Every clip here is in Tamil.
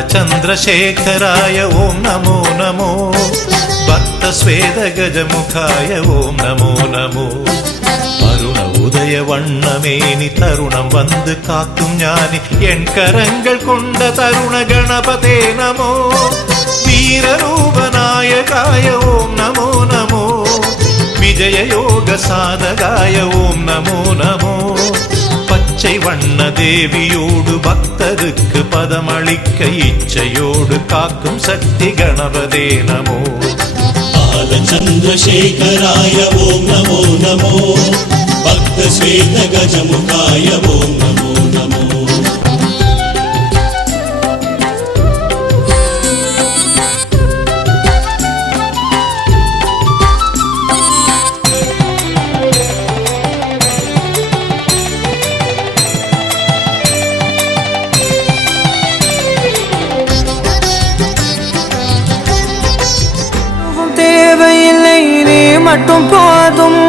बालचन्द्रशेखराय ॐ नमो नमो भक्तस्वेदगजमुखाय ॐ नमो नमो அருண உதய வண்ணமேனி தருணம் வந்து காக்கும் ஞானி என் கரங்கள் கொண்ட தருண கணபதே நமோ வீரரூபநாயகாய ஓம் நமோ நமோ விஜய யோக சாதகாய ஓம் நமோ நமோ பச்சை வண்ண தேவியோடு பக்தருக்கு பதமளிக்க இச்சையோடு காக்கும் சக்தி கணபதே நமோ बालचन्द्रशेखराय ॐ नमो नमो भक्तस्वेदगजमुखाय ॐ नमो नमो மட்டும் போதும்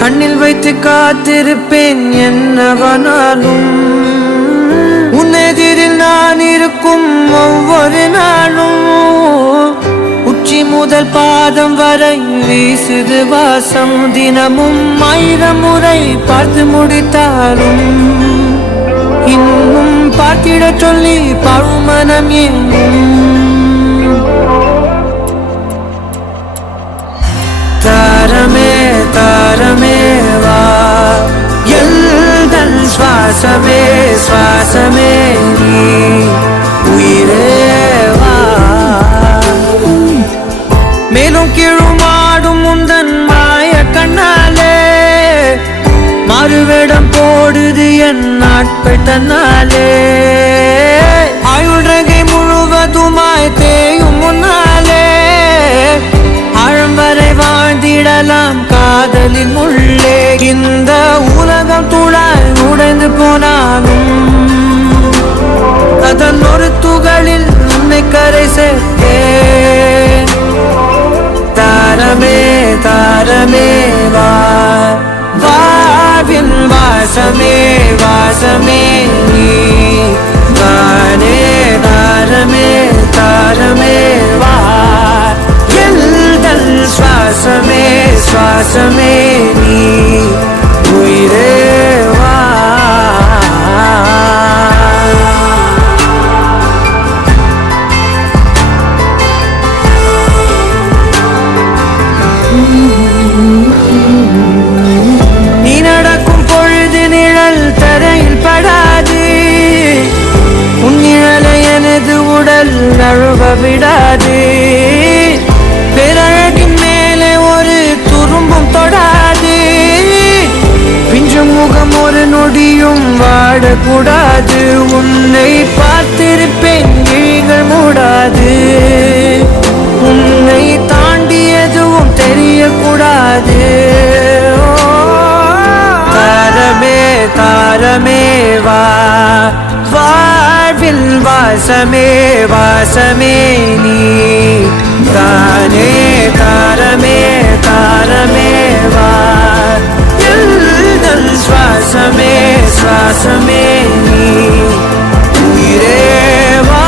கண்ணில் வைத்து காத்திருப்பேன் என்னவனாலும் உன்னெதிரில் நான் இருக்கும் ஒவ்வொரு நாளும் உச்சி முதல் பாதம் வரை வீசுது வாசம் தினமும் 1000 முறை பார்த்து முடித்தாலும் இன்னும் பார்த்திட சொல்லி பழுமனம் ஏங்கும் தாரமே தாரமே வா எல்தன் சுவாசமே சுவாசமே நீ உயிரே வா மேலும் கீழுமாடும் முந்தன் மாய கண்ணாலே மறுவேடம் போடுது என் நாட்பெட்டனாலே ஆயுள் ரகை முழுவதுமாய் தேயும் முன்னாலே ஆழம் வரை வாழ்ந்திடலாம் காதலின் உள்ளே இந்த உலகம் துளாய் உடைந்து போனாலும் அதன் ஒரு துகளில் உன்னை கரை சேர்த்தேன் தாரமே தாரமே வா வாழ்வின் வாசமே வாசமே நீ தானே தாரமே தாரமே வா சுவாசமே சுவாசமே நீ உயிரே வா நீ நடக்கும் பொழுது நிழல் தரையில் படாது உன் நிழலை எனது உடல் நழுவ விடாது பேரழகின் மேலே ஒரு துரும்பும் தொடாது பிஞ்சு முகம் ஒரு நொடியும் வாடக்கூடாது உன்னை பார்த்திருப்பேன் விழிகள் மூடாது உன்னை தாண்டி எதுவும் தெரியக்கூடாது தாரமே தாரமே வா வாழ்வில் வாசமே வாசமே நீ தானே தாரமே தாரமே வா எல்தன் சுவாசமே சுவாசமே நீ உயிரே வா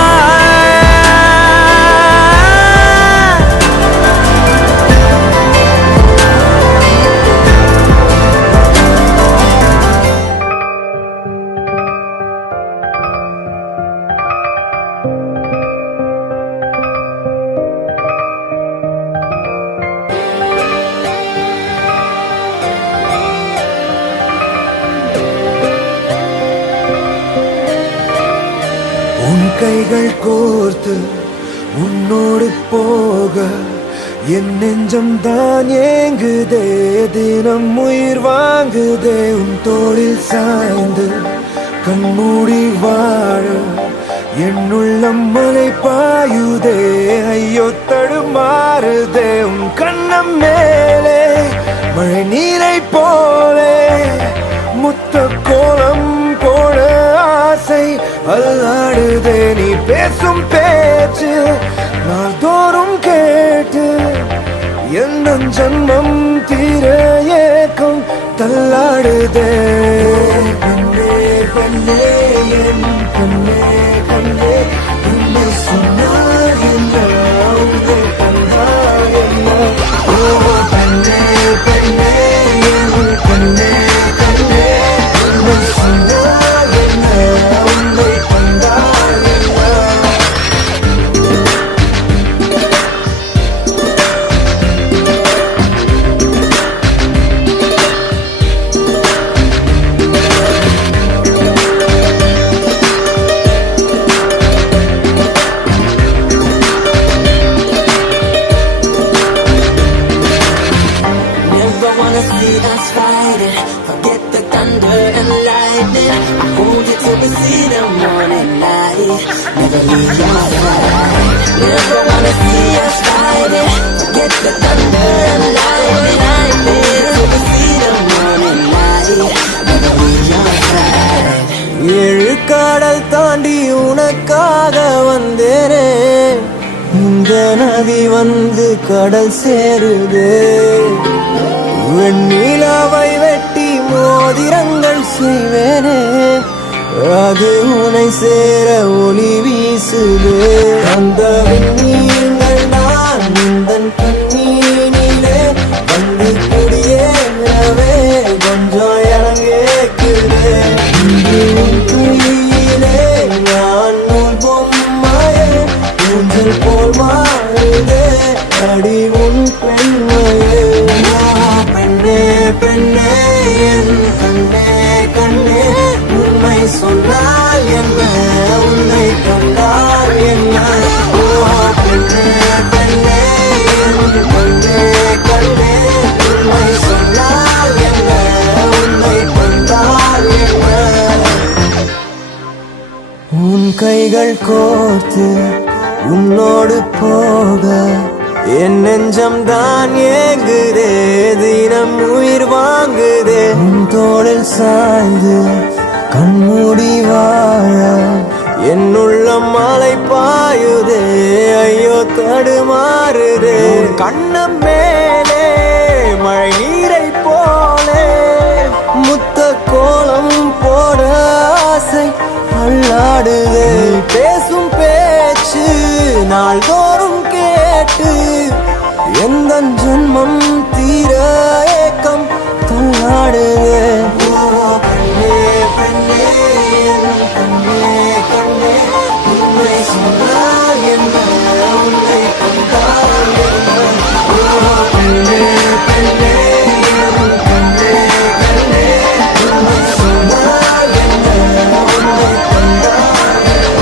கைகள் கோர்த்து உன்னோடு போக என் நெஞ்சம் தான் ஏங்குதே தினம் உயிர் வாங்குதே உன் தோளில் சாய்ந்து கண்மூடி வாழ என் உள்ளம் மலை பாயுதே ஐயோ தடுமாறுதே உன் கண்ணம் மேலே மழை நீரை போலே முத்த கோலம் போட ஆசை அல்லாடுதே நீ பேசும் பேச்சு நாள்தோறும் கேட்டு என் ஜன்மம் தீர ஏக்கம் தள்ளாடுதே கண்ணே கண்ணே என் கண்ணே கண்ணே morning light, never leave your side. Never wanna see us fighting. Forget the thunder and lightning. Never see the morning light, never leave your side. ஏழு கடல் தாண்டி உனக்காக வந்தேனே, இந்த நதி வந்து கடல் சேருதே. வெண்ணிலாவை வெட்டி மோதிரங்கள் செய்வேனே, அது உனை சேர ஒளி வீசுதே. அந்த விண்ணீர்கள் நான் உந்தன் கண்ணீனிலே வந்து குடியேறவே கொஞ்சம் இறங்கேக்குதே. கையிலே நான் நூல் பொம்மையே ஊஞ்சல் போல் மாறுதே அடி உன் பெண்மையே. பெண்ணே பெண்ணே என் கண்ணே கண்ணே, உண்மை சொன்னால் என்ன, உன்னை கண்டால் என்ன. பெண்ணே பெண்ணே என் கண்ணே கண்ணே, உண்மை சொன்னால் என்ன, உன்னை கண்டால் என்ன. உன் கைகள் கோர்த்து உன்னோடு போக என் நெஞ்சம் தான் ஏங்குதே, தினம் உயிர் வாங்குதே. உன் தோளில் சாய்ந்து கண்மூடி வாழ என் உள்ளம் மலை பாயுதே, ஐயோ தடுமாறுதே. கண்ணம் மேலே மழை நீரை போலே முத்த கோலம் போட ஆசை அல்லாடுதே. பேசும் பேச்சு நாள்தோறும் கேட்டு எந்த ஜென்மம் தீர ஏக்கம் தள்ளாடுதே. பெண்ணே பெண்ணே என் கண்ணே கண்ணே, உண்மை சொன்னால் என்ன, உன்னை கண்டால் என்ன. பெண்ணே பெண்ணே என் கண்ணே கண்ணே, உண்மை சொன்னால் என்ன, உன்னை கண்டால் என்ன.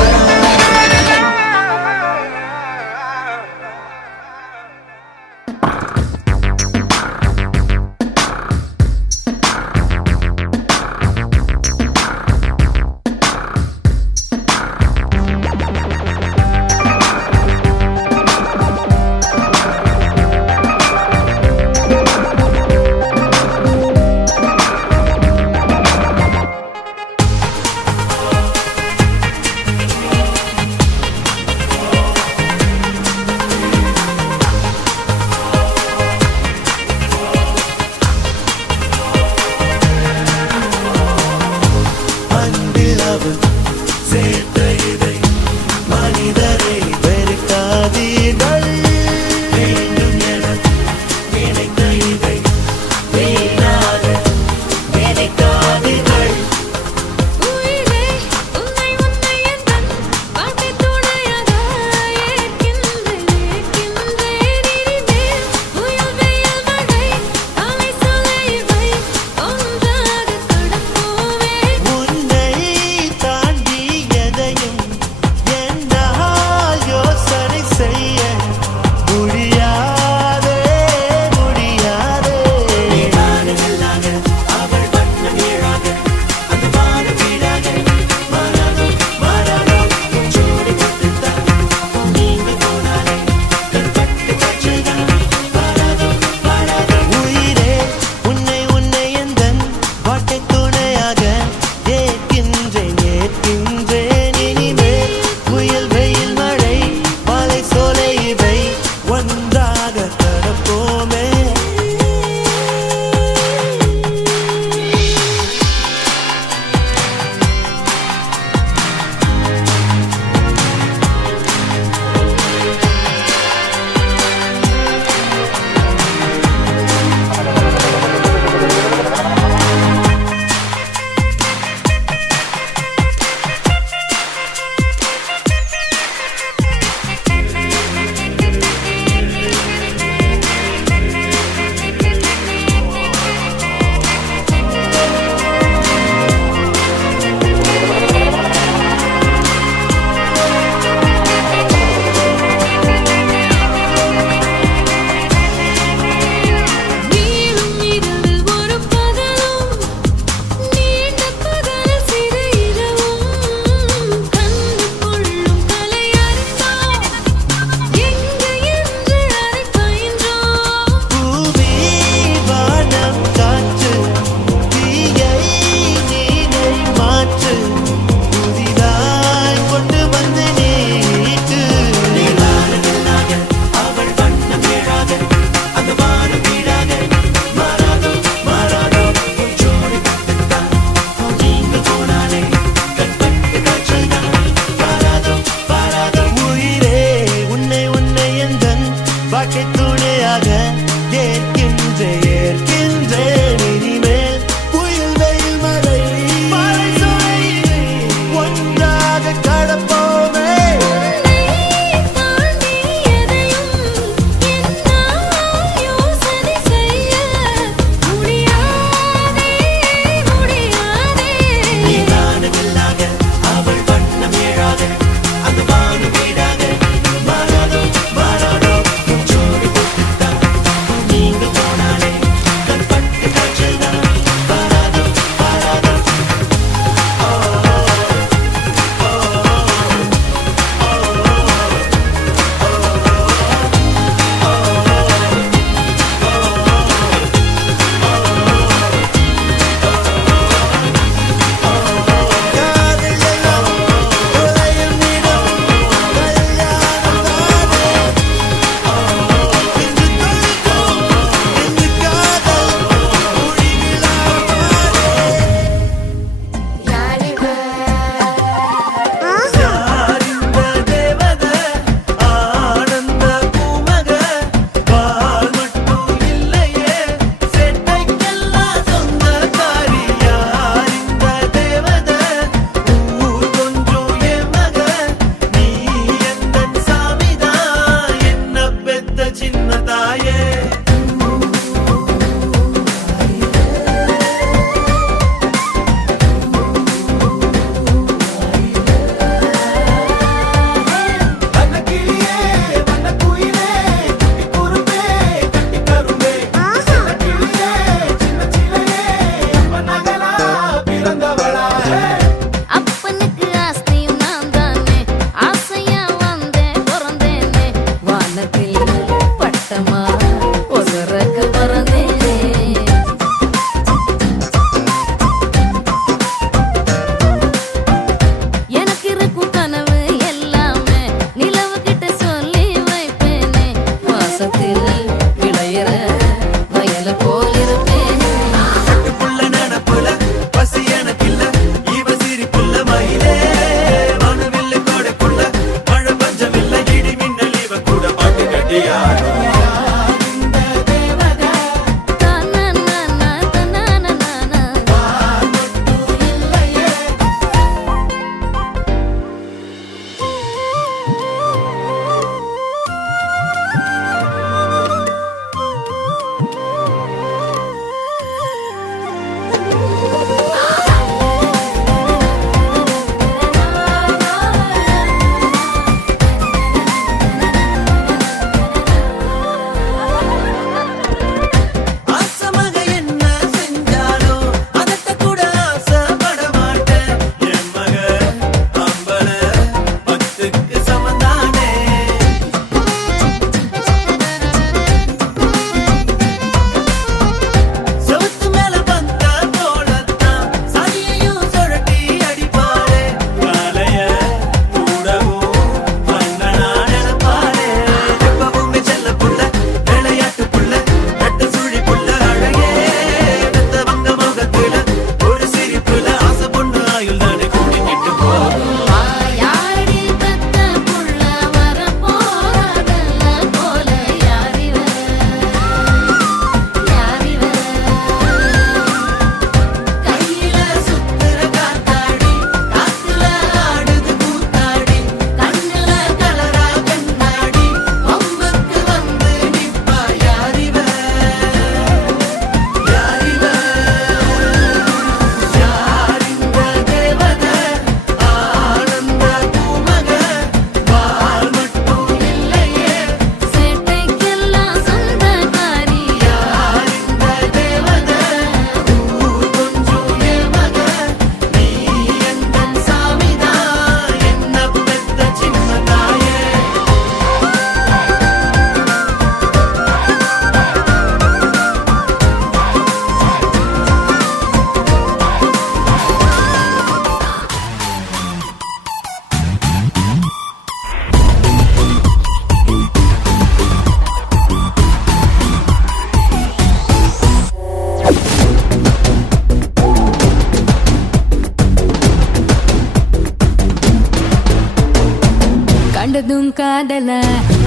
கண்டதும் காதல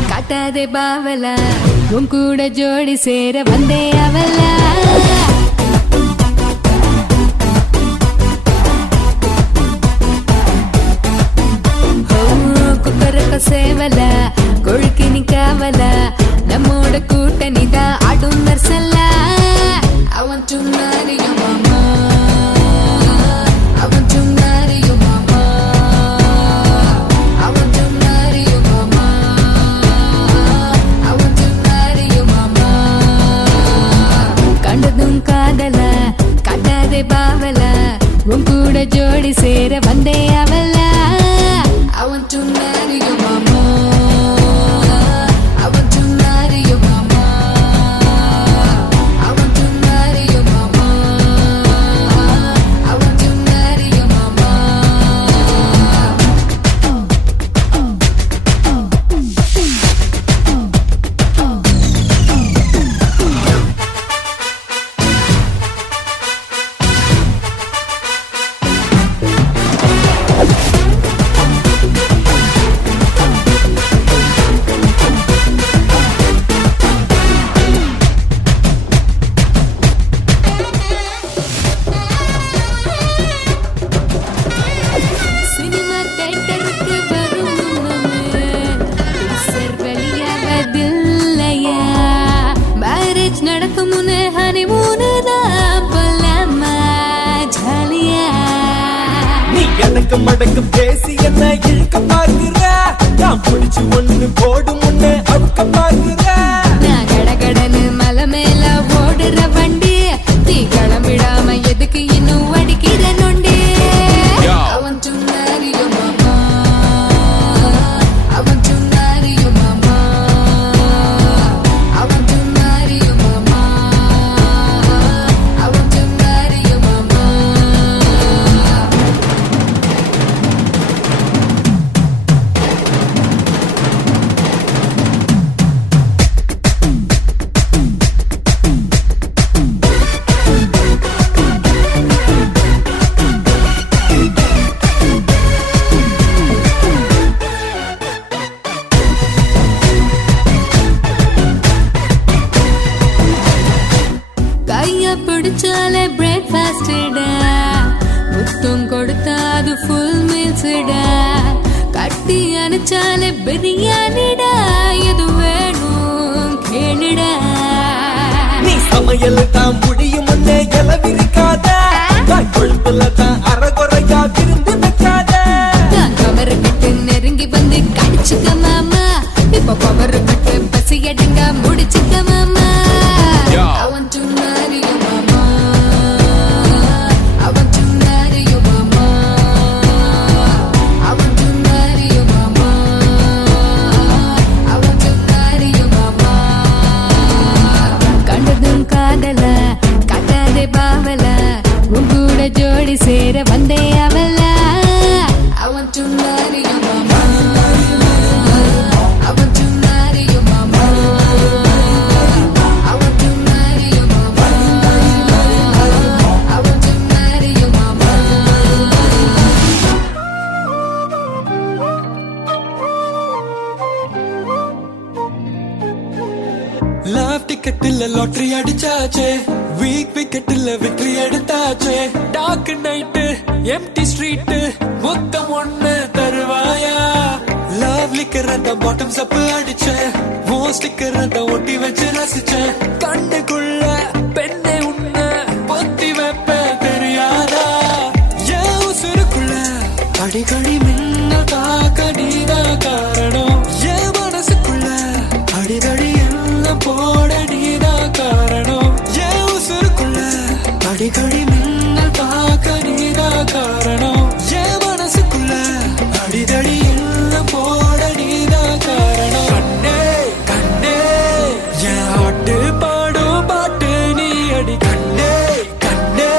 காட்டாதே பாவல உன் கூட ஜோடி சேர வந்தே அவல குக்கரக்க சேவல கொழுக்கினி காவல நம்மோட கூட்டணிதான் ஆடும் நர்சல்ல I want to marry you mama I want to marry you mama I want to marry you mama I want to marry you mama கண்டதும் காதல காட்டாதே பாவல உன் கூட ஜோடி சேர வந்தே அவல I want to marry you mama I want to marry you mama I want to marry you mama I want to marry you mama cinema தியேட்டருக்கு வரும் முன்னமே பிக்சர் வெளியாவதில்லையா மேரேஜ் நடக்கும் முன்னே ஹனிமூனு தான் போலாமா ஜாலியா நீ எனக்கு மடக்கு பேசி என்ன இழுக்க பார்க்கிற நான் பிடிச்சு ஒண்ணு போடு முன்னே அவுக்க பார்க்கிற நான் கடகடன்னு மலை மேல ஓடுற வண்டி நீ கிளம்பிடாம எதுக்கு இன்னும் அடிக்கிற நொண்டி I want to marry you mama I want to marry you mama I want to marry you mama I want to marry you mama கைய பிடிச்சாலே பிரேக்ஃபாஸ்டா முத்தம் கொடுத்தா அது ஃபுல் மீல்ஸ்டா கட்டி அணைச்சாலே பிரியாணிடா எது வேணும் கேளுடா நீ சமையல் தான் முடியும் முன்னே இலவிருக்காத நான் கொழுப்புல தான் அறகுறையா விருந்து வைக்காத நான் கமரு கட்டு நெருங்கி வந்து கடிச்சுக்க மாமா இப்ப கமரு கட்டு பசி எடுங்க முடிச்சுக்க மாமா I want to marry you mama I want to marry you mama I want to marry you mama I want to marry you mama கண்டதும் காதல காட்டாதே பாவல உன் கூட ஜோடி சேர வந்தே அவல I want to marry you mama I want to marry you mama I want to marry you mama I want to marry you mama love டிக்கெட்டில் லாட்டரி அடிச்சாச்சே வீக் விக்கெட்டில் விக்டரி எடுத்தாச்சே டார்க் நைட்டு எம்டி ஸ்ட்ரீட் மொத்தம் ஒண்ணு தருவாயா லவ் லிக்கர் அந்த பாட்டம்ஸ் அப் அடிச்சேன் ஓ ஸ்டிக்கர் அந்த ஒட்டி வச்சு ரசிச்சேன் கண்ணுக்குள்ள பெண்ணை உன்ன பொத்தி வைப்ப தெரியாதா என் உசுருக்குள்ள அடிக்கடி மின்ன தாக்க நீதான் காரணம் என் மனசுக்குள்ள அடிக்கடி எல்லாம் போட நீதான் காரணம் என் உசுருக்குள்ள அடிக்கடி மின்னல் தாக்க நீதான் காரணம் என் மனசுக்குள்ள அடிக்கடி எல்லாம் போட நீதான் காரணம் கண்ணே கண்ணே என் ஹாட்டு பாடும் பாட்டு நீ அடி கண்ணே கண்ணே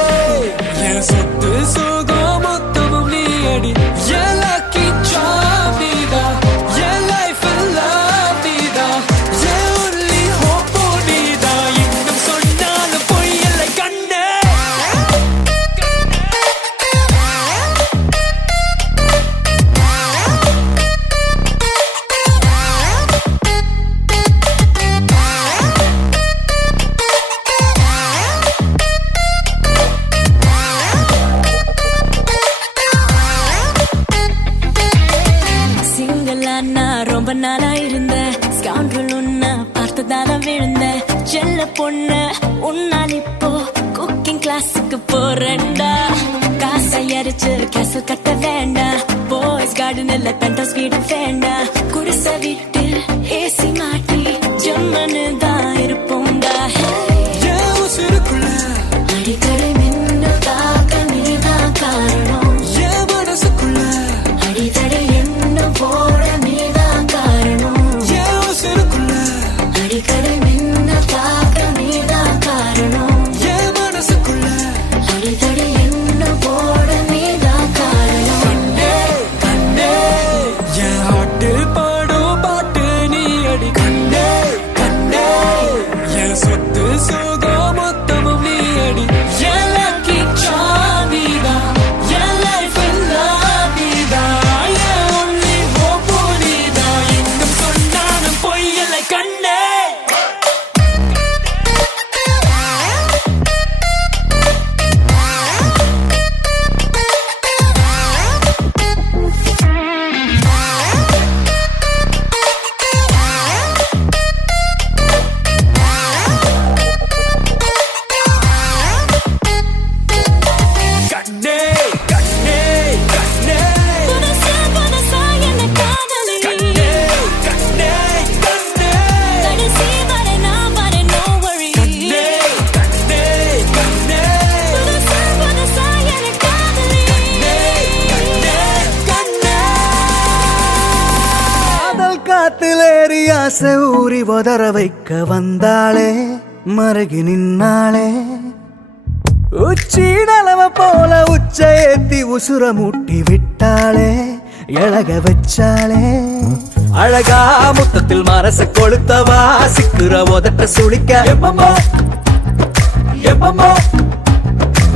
என் சொத்து சுகம் மொத்தமும் நீ அடி என் lucky charm நீதான் என் life in love நீதான் என் only hope நீதான் இன்னும் சொன்னாலும் பொய் இல்லை கண்ணே எல்லாம் நான் ரொம்ப நாளா இருந்தேன் ஸ்கவுண்டல் உன்ன பார்த்ததால விழுந்தேன் செல்ல பொண்ணு உன்னால் இப்போ குக்கிங் கிளாஸுக்கு போறேன்டா காசை அரிச்சு கேசல் கட்ட வேண்டாம் பாய்ஸ் கார்டன் இல்ல பென்டோஸ் வீடு வேண்டாம் குடிசை வீட்டு ஏசி மாட்டி ஜம்மனு தான் இருப்போம்டா என் உசுருக்குள்ள அடிக்கடி மின்னு தாக்க நீதான் காரணம் என் மனசுக்குள்ள அடித்தடி என்ன போட நீதான் காரணம் என் உசுருக்குள்ள அடிக்கடி மின்னு தாக்க நீதான் காரணம் என் மனசுக்குள்ள அடித்தடி என்ன போட நீதான் காரணம் கண்ணே என் ஹாட்டு பாடும் பாட்டு நீ அடி கண்ணே கண்ணே என் சொத்து சுகம் மொத்தமும் நீ அடி என் lucky charm நீதான் என் life எல்லாம் நீதான் என் only hope நீதான் இன்னும் சொன்னாலும் பொய்யலை கண்ணே கண்ணே கண்ணே கண்ணே புதுசா புதுசா என்ன காதலி கண்ணே கண்ணே கண்ணே கடைசி வரை நான் வரை no worry கண்ணே கண்ணே கண்ணே புதுசா புதுசா என்ன காதலி காதல் காத்திலேறி ஆசை ஊறி உதற வைக்க வந்தாளே மருகி நின்னாளே உச்சி நலவ போல உச்ச ஏத்தி உசுர மூட்டி விட்டாளே எழக வச்சாளே அழகா முத்தத்தில் மரச கொளுத்தவா சிக்குற உதட்ட சுளிக்க எப்பமோ எப்பமோ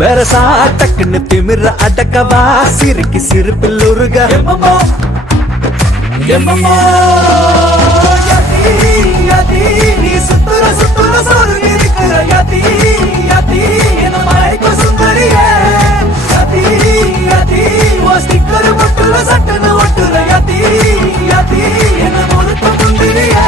வேற சாட்டக்குன்னு திமிர அடக்கவா சிரிக்கு சிரிப்பில் உருக எப்பமோ எப்பமோ யதி யதி நீ சுத்துற சுத்துற சொருகி இருக்கிற யதி யதி என்ன மலைக்கு சுந்தரியே யதி யதி ஓ ஸ்டிக்கர் மட்டுல சட்டன ஒட்டுற யதி யதி என்ன முழுக்க முந்திரியே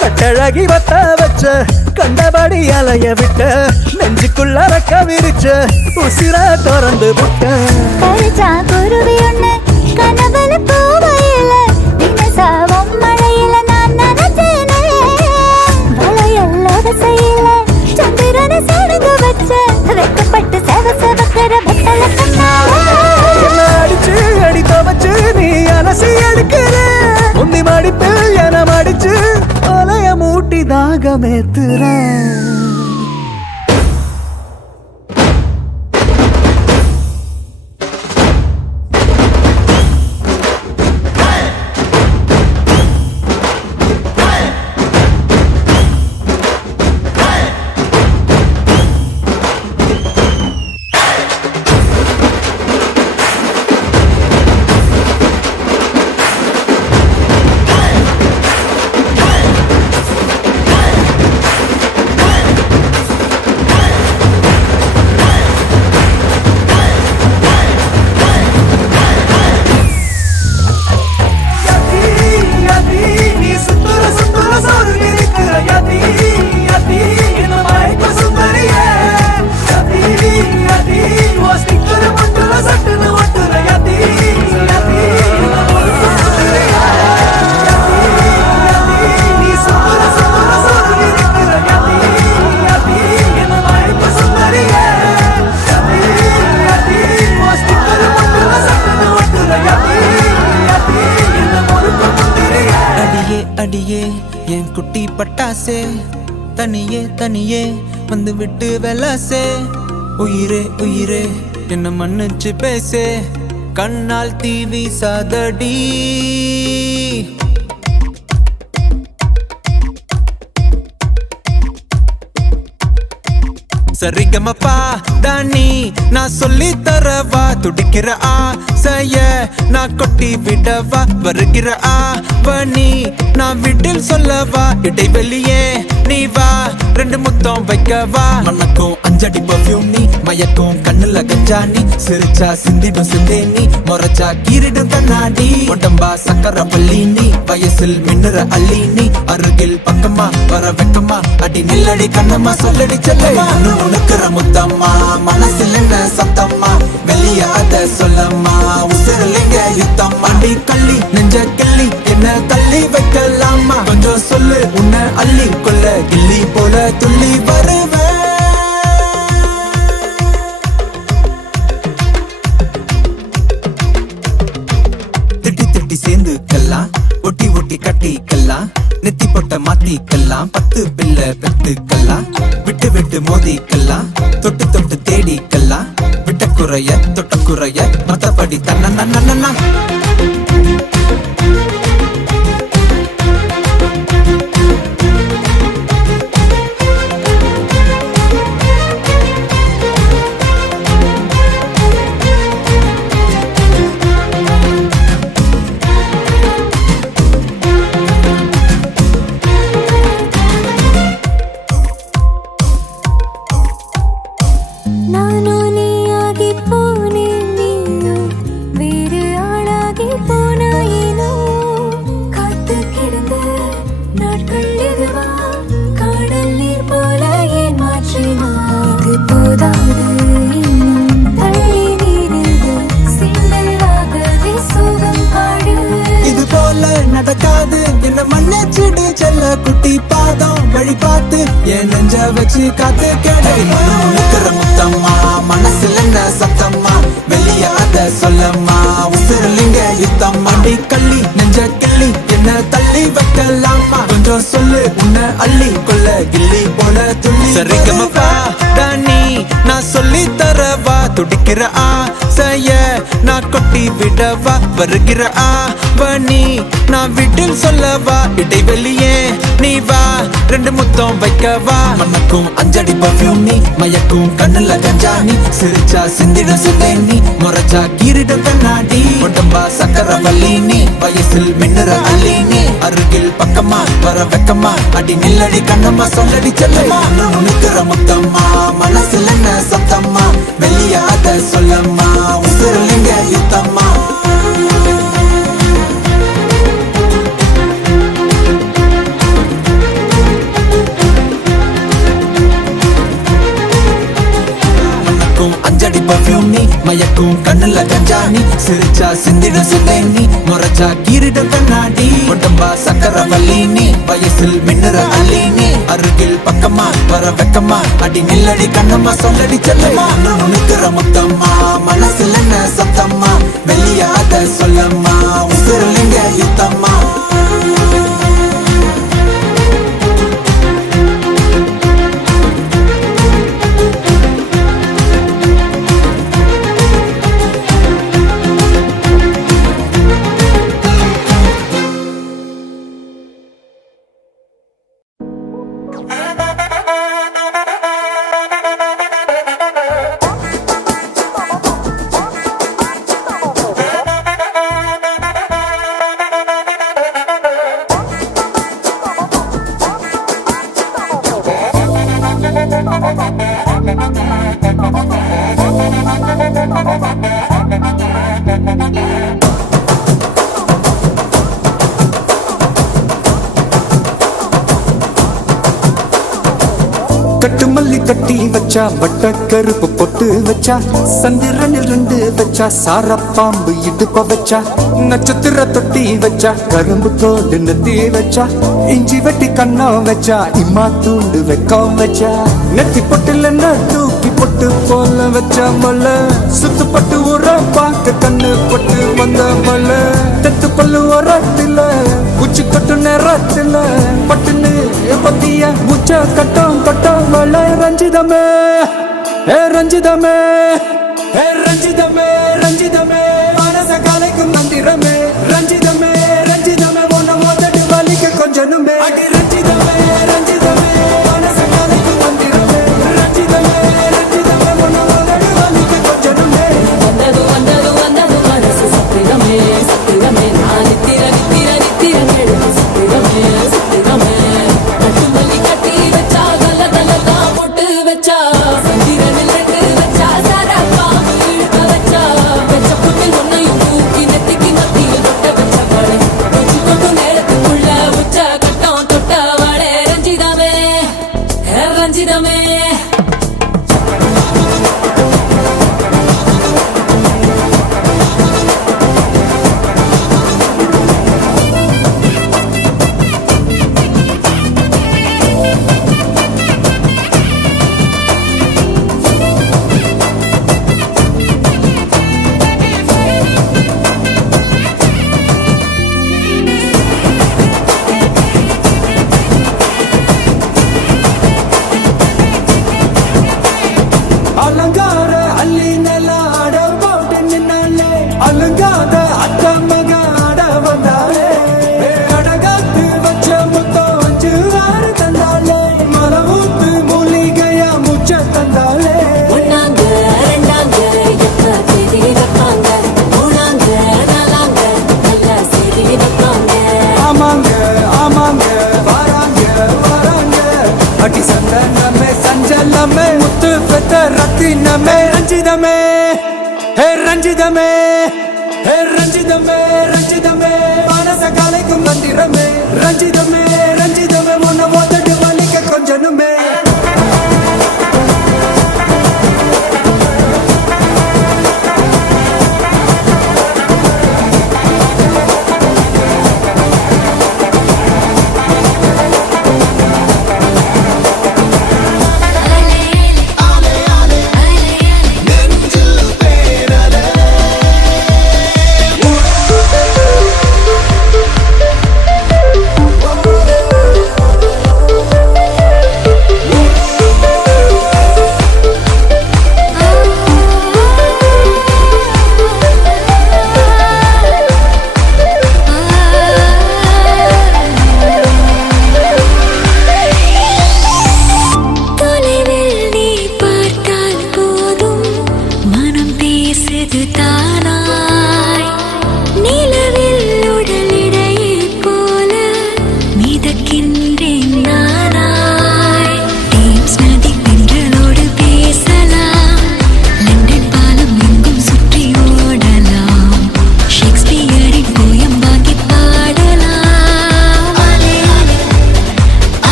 கட்டழகி வத்த வச்ச கண்டபடி அலைய விட்ட நெஞ்சுக்குள்ள ரக்க விரிச்ச உசிர திறந்து விட்ட குருவி ஒண்ணு கனவுல பூவையில தினசாவும் மழையில நான் நினைச்சேனே வளையல்லாத செய்யல சந்திரனை சடுகு வச்ச வெக்கப்பட்டு செவ செவக்கிற வெத்தல என்ன அடிச்சு அடி துவச்சு நீ அலசி எடுக்கிற முந்தி மடிப்பில் என மடிச்சு அலைய மூட்டி தாகமேத்துற என் குட்டி பட்டாசே தனியே தனியே வந்து விட்டு வெலாசே உயிரே உயிரே என்ன மன்னிச்சு பேசே கண்ணால் தீவி சாதடி சரிகமப்பா தானி நான் சொல்லி தரவா துடிக்கிற ஆசைய நான் கொட்டி விடவா வருகிற ஆவணி நான் வீட்டில் சொல்லவா இடைவெளியே நீ வா ரெண்டு முத்தம் வைக்கவா மனக்கும் அஞ்சடி பர்ஃபியூம் நீ மயக்கும் கண்ணுல கஞ்சா நீ சிரிச்சா சிந்திடும் சிந்தே நீ முறைச்சா கீரிடும் கண்ணாடி உடம்பா சக்கர பள்ளி நீ வயசில் மின்னுற அள்ளி நீ அருகில் பக்கமா வர வெக்கமா அடி நில்லடி கண்ணம்மா சொல்லடி செல்லமா உனக்குற முத்தம்மா மனசில் என்ன சத்தம்மா வெளிய அத சொல்லம்மா உசிரலிங்க யுத்தம் அடி கள்ளி நெஞ்ச கிள்ளி என்ன தள்ளி வைக்கலாமா கொஞ்சம் சொல்லு உன்னை அள்ளி கொள்ள கிள்ளி போல துள்ளி வருவேன் திட்டி திட்டி சேர்ந்துக்கலாம் ஒட்டி ஒட்டி கட்டிக்கலாம் நெத்தி பொட்ட மாத்திக்கலாம் 10 பிள்ளை பெத்துக்கலாம் விட்டு விட்டு மோதிக்கலாம் தொட்டு தொட்டு தேடிக்கலாம் விட்ட குறைய தொட்ட குறைய மத்தபடி தன்னா ನಾನು ನೀಯಾಗಿ ಪೋನೆ ನೀನು ಬೇರೆ ஆளாகி போனாயினோ காத்து கிடந்த நாட்கள் இதுவா காடல் நீர் போல ஏன் மாற்றினா இது போதாது இன்னும் தள்ளி நீரிது சிந்தலாகவே சோகம் பாடு இது போல நடக்காது என்ன மன்னிச்சிடு செல்ல குட்டி பாதம் வழி பார்த்து என் நெஞ்ச வச்சு காத்து கிடைக்கிற முத்தம்மா மனசுல என்ன சத்தம்மா வெளிய அத சொல்லம்மா உசிரலிங்க யுத்தம் அடி கள்ளி நெஞ்ச கிள்ளி என்ன தள்ளி வைக்கலாமா கொஞ்சம் சொல்லு உன்னை அள்ளி கொள்ள கிள்ளி போல துள்ளி சரிகமப்பா தானி நான் சொல்லி தரவா துடிக்கிற ஆசைய நான் கொட்டி விடவா வருகிற ஆவணி நான் வீட்டில் சொல்லவா இடைவெளியே நீ வா ரெண்டு முத்தம் வைக்கவா மனக்கும் அஞ்சடி பர்ஃபியூம் நீ மயக்கும் கண்ணுல கஞ்சா நீ சிரிச்சா சிந்திடும் சிந்தை நீ முறைச்சா கீரிடும் கண்ணாடி உடம்பா சக்கர வள்ளி நீ வயசில் மின்னுற அள்ளி நீ அருகில் பக்கமா வர வெக்கமா அடி நில்லடி கண்ணம்மா சொல்லடி செல்லமா உனக்குற முத்தம்மா மனசுல என்ன சத்தம்மா வெளிய அத சொல்லம்மா உசிரலிங்க யுத்தம்மா அஞ்சடி பர்ஃபியூம் நீ மயக்கும் கண்ணுல கஞ்சா நீ சிரிச்சா சிந்திடும் சிந்தை நீ முறைச்சா கீரிடும் கண்ணாடி உடம்பா சக்கர வள்ளி நீ வயசில் மின்னுற அள்ளி நீ அருகில் பக்கமா வர வெக்கமா அடி நில்லடி கண்ணம்மா சொல்லடி செல்லமா உனக்குற முத்தம்மா மனசுல என்ன சத்தம்மா வெளிய அத சொல்லம்மா உசிரலிங்க யுத்தம்மா கட்டு மல்லி கட்டி வச்சா வட்ட கருப்பு பொட்டு வச்சா சந்திரனில் 2 வச்சா சாரப்பாம்பு இடுப்ப வச்சா நட்சத்திர தொட்டி வச்சா கரும்பு தோடு நெத்தி வச்சா இஞ்சி வெட்டி கண்ணம் வச்சா இம்மா தூண்டு வெக்கம் வச்சா நெத்தி பொட்டுல தூக்கி பொட்டு போல வச்சா மல்ல சுத்து பட்டு உர பார்க்க கண்ணு பொட்டு வந்த மல்ல தெத்து பல்லு உரத்தில உச்சி கொட்டு நேரத்துல பட்டுன்னு பத்திய உச்ச கட்டம் தொட்டவள ரஞ்சிதமே ரஞ்சிதமே ரஞ்சிதமே ரஞ்சிதமே மனச கலைக்கும் மந்திரமே ரஞ்சிதமே ரஞ்சிதமே ஒன்ன மோதட்டு வலிக்க கொஞ்சனுமே அடி ரஞ்சிதமே ரஞ்சிதமே மனச கலைக்கும் மந்திரமே ரஞ்சிதமே ரஞ்சிதமே ஒன்ன மோதட்டு வலிக்க கொஞ்சனுமே வந்தது வந்தது வந்தது மனசு சத்திரமே சத்திரமே நான் நித்திர நித்திர நித்திர நெடுது சத்திரமே சத்திரமே கட்டு மல்லி கட்டி வச்சா கல்ல தல்ல தான் போட்டு வச்சா சந்திரனில் ரெண்டு வச்சா சாரா பாம்பு இழுக்க வச்சா வச்ச புட்டு ஒன்னையும் தூக்கி நெத்திக்கு மத்தியில் தொட்ட வச்ச வாழை உச்சி கொண்டு நேரத்துக்குள்ள உச்ச கட்டம் தொட்ட வாழை ரஞ்சிதமே ரஞ்சிதமே அலங்கார அள்ளி நில ஆட போட்டு நின்னாலே அலங்காத அத்த மக ஆட வந்தாலே அடகாத்து வச்ச முத்தம் வச்சு ஆறு தந்தாலே மலவூத்து மூலிகையா முச்ச தந்தாலே ஒன்னாங்க ரெண்டாங்க எப்ப தேதி வைப்பாங்க மூணாங்க நாலாங்க நல்ல செய்தி வைப்பாங்க ஆமாங்க ஆமாங்க வராங்க வராங்க அடி சந்தனமே சஞ்சலமே முத்து பெத்த ரத்தினமே ரஞ்சிதமே ரஞ்சிதமே ரஞ்சிதமே ரஞ்சிதமே மனச கலைக்கும் மந்திரமே ரஞ்சிதமே ரஞ்சிதமே உன்னை ஓதட்டு வலிக்க கொஞ்சனுமே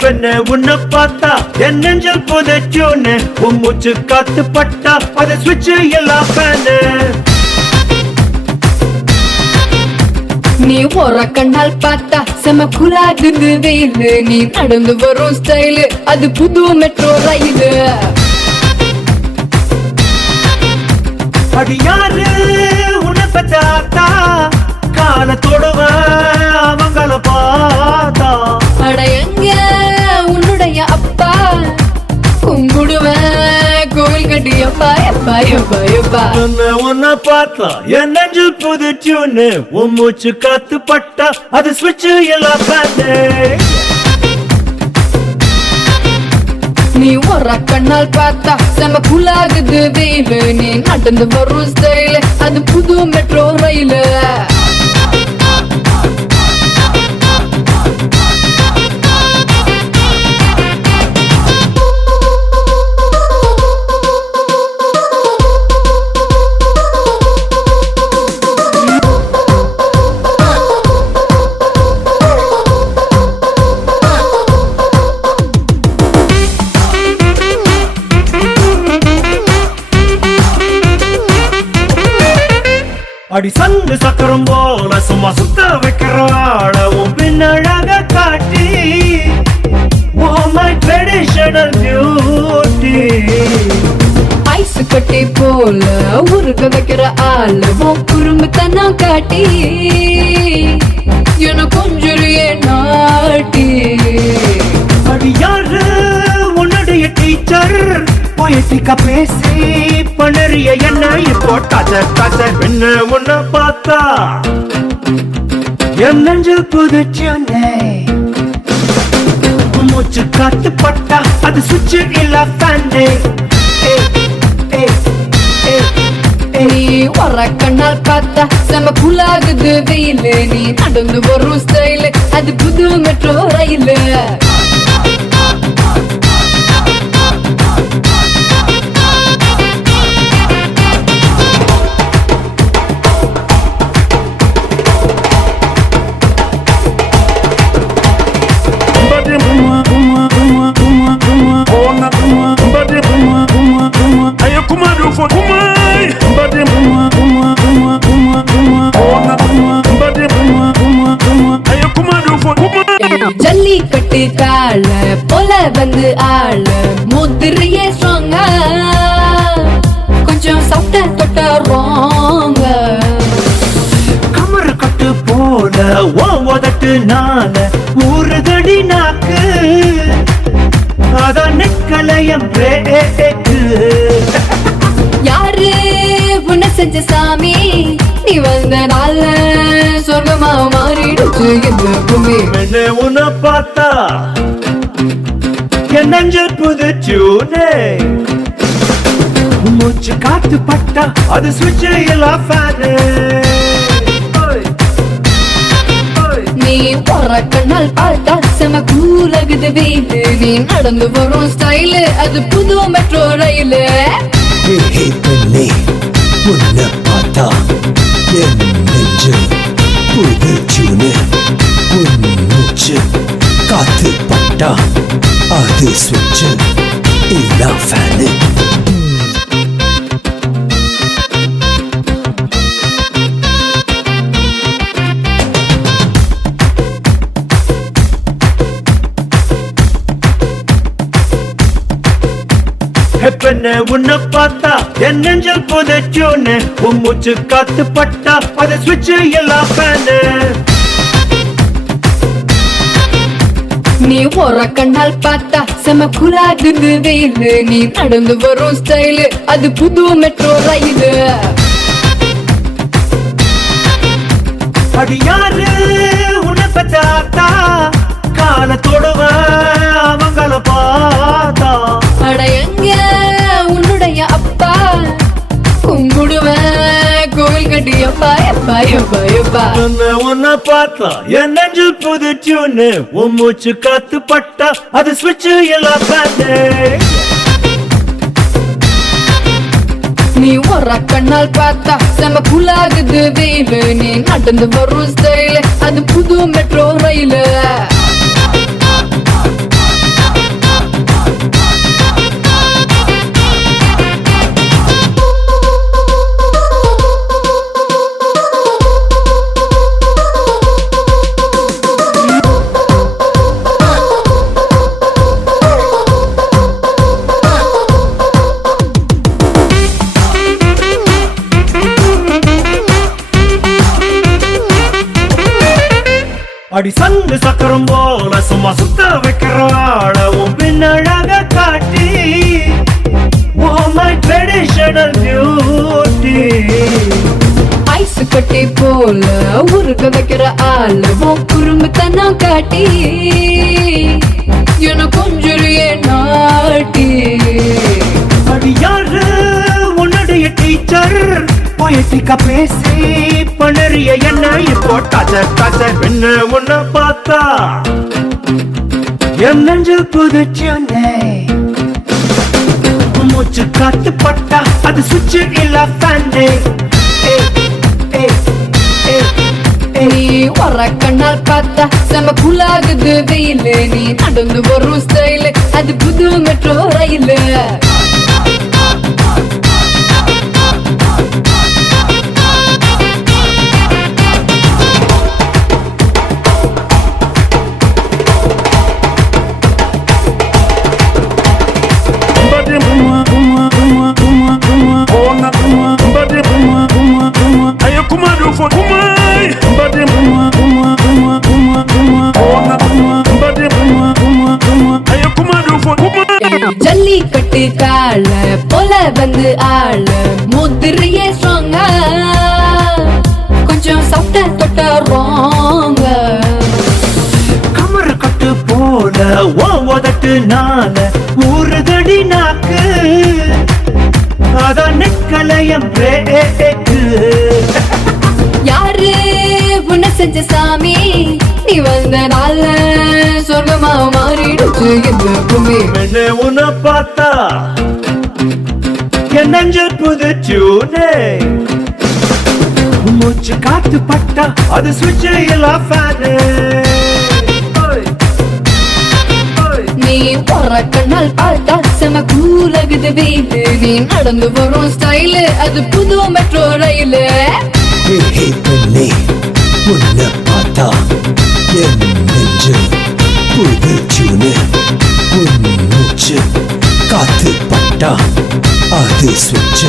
பெண்ணே உன்னை பார்த்தா என் நெஞ்சல் புதைச்சோன்னு உன் மூச்சு காத்து பட்டா அதை சுவிட்ச் எல்லாம் ஃபேனு நீ ஒரு கண்ணால் பார்த்தா செம குலாகுது வெயிலு நீ நடந்து வரும் ஸ்டைலு அது புது மெட்ரோ ரயிலு அடியாரு உன்னை பார்த்தாத்தா காலத்தோடுவ அவங்கள பார்த்தா அட எங்க உன்னுடைய அப்பா கும்பிடுவேன் கோவில் கட்டி எப்பா எப்பா எப்பா எப்பா உன்னை பார்த்தா என் நெஞ்சில் புதுச்சுன்னு உன் மூச்சு காத்து பட்டா அது சுவிட்ச் எல்லாம் ஃபேனு நீ ஒரு கண்ணால் பார்த்தா செம குலாகுது வெயிலு நீ நடந்து வரும் ஸ்டைலு அது புது மெட்ரோ ரயிலு அடி சங்கு சக்கரம் போல சும்மா சுத்த வைக்கிற ஆள உன் பின்னழக காட்டி Oh my traditional beauty ice கட்டி போல உருக வைக்கிற ஆளு உன் குறும்புத்தனம் காட்டி என கொஞ்சுறியே நாட்டி அடி யாரு உன்னுடைய டீச்சர் பொயட்டிக்கா பேசி பண்ணறிய என்ன இப்போ டச்சர் டச்சர் என்ன உன்னை பார்த்தா என் நெஞ்சில் புதுச்சுனே மூச்சு காத்து பட்டா அது சுவிட்ச் இல்ல ஃபேனே நீ ஒரு கண்ணால் பார்த்தா செம குலாகுது வெயிலு நீ நடந்து வரும் ஸ்டைலு அது புது மெட்ரோ ரயிலு ஜல்லிக்கட்டு கால போல வந்து ஆள முதிரிய ஸ்ட்ராங்கா கொஞ்சம் சாப்பிட்ட தொட்ட ரோங்க கமர் கட்டு போல ஓதட்டு நான ஊறுதடி நாக்கு அதான் நிக்கலையம் பிரேக்கு யாரு உன்னை செஞ்ச சாமி நீ வந்த நாள சொர்க்கமா மாறிடுச்சு இந்த பூமி என்ன உன்னை பார்த்தா என் நெஞ்சல் புதுச்சூனே மூச்சு காத்து பட்டா அது சுவிட்ச் எல்லாம் ஃபேனு நீ ஒரு கண்ணால் பார்த்தா செம கூலகுது வெயிலு நீ நடந்து வரும் ஸ்டைலு அது புது மெட்ரோ ரயிலு பெண்ணே உன்னை பார்த்தா என் நெஞ்சு புதுச்சுன்னு உன் மூச்சு காத்து பட்டா அது சுவிட்ச் இல்ல ஃபேனு பெண்ணே உன்னை பார்த்தா என் நெஞ்சல் புதைச்சோன்னு உன் மூச்சு காத்து பட்டா அதை சுவிட்ச் எல்லாம் ஃபேனு நீ ஒரு கண்ணால் பார்த்தா செம குலாகுது வெயிலு நீ நடந்து வரும் ஸ்டைலு அது புது மெட்ரோ ரயிலு அடி யாரு உன்னை பார்த்தாத்தா காலத்தோடுவ அவங்கள பார்த்தா அட எங்க உன்னுடைய அப்பா கும்பிடுவேன் கோவில் கட்டி எப்பா எப்பா எப்பா எப்பா உன்னை பார்த்தா என் நெஞ்சில் புதுச்சுன்னு உன் மூச்சு காத்து பட்டா அது சுவிட்ச் எல்லாம் ஃபேனு நீ ஒரு கண்ணால் பார்த்தா செம குலாகுது வெயிலு நீ நடந்து வரும் ஸ்டைலு அது புது மெட்ரோ ரயிலு சும்மா சுத்த வைக்கிற ஆளவும் பின்னழக காட்டி my traditional beauty ஐஸ் கட்டி போல உருக வைக்கிற ஆளு குறும்புத்தனம் காட்டி என கொஞ்சுரிய நாட்டி அடியாரு உன்னுடைய டீச்சர் பொயட்டிக்கா பேசி பண்ணறிய என்ன இப்போ டாச்சர் என்ன உன்னை பார்த்தா என் நெஞ்சு புதுச்சுனே மூச்சு காத்து பட்டா அது சுவிட்ச் இல்ல ஃபேண்டே நீ வர கண்ணால் பார்த்தா செம குலாகுது வெயிலு நீ நடந்து வரும் ஸ்டைலு அது புது மெட்ரோ ரயிலு ஜல்லிக்கட்டு கால போல வந்து ஆள முதிரிய ஸ்ட்ராங்கா கொஞ்சம் சாப்பிட்ட தொட்ட ரோங்க கமர் கட்டு போல ஓதட்டு நால ஊறுதடி நாக்கு அதான் நிக்கலையம் பிரேக்கு யாரு உன்ன செஞ்ச சாமி நீ வந்த நாள சொர்க்கமா மாறிடுச்சு இந்த பூமி என்ன உன்னை பார்த்தா என் நெஞ்சு புதுச்சூனே மூச்சு காத்து பட்டா அது சுவிட்ச் இல்ல ஃபேனே நீ போற கண்ணால் பார்த்தா செம கூலகுது வெயிலு நீ நடந்து வரும் ஸ்டைலு அது புது மெட்ரோ ரயிலு பெண்ணே உன்னை பார்த்தா என் நெஞ்சு புதுச்சுனே உன் மூச்சு காத்து பட்டா அது சுவிட்ச்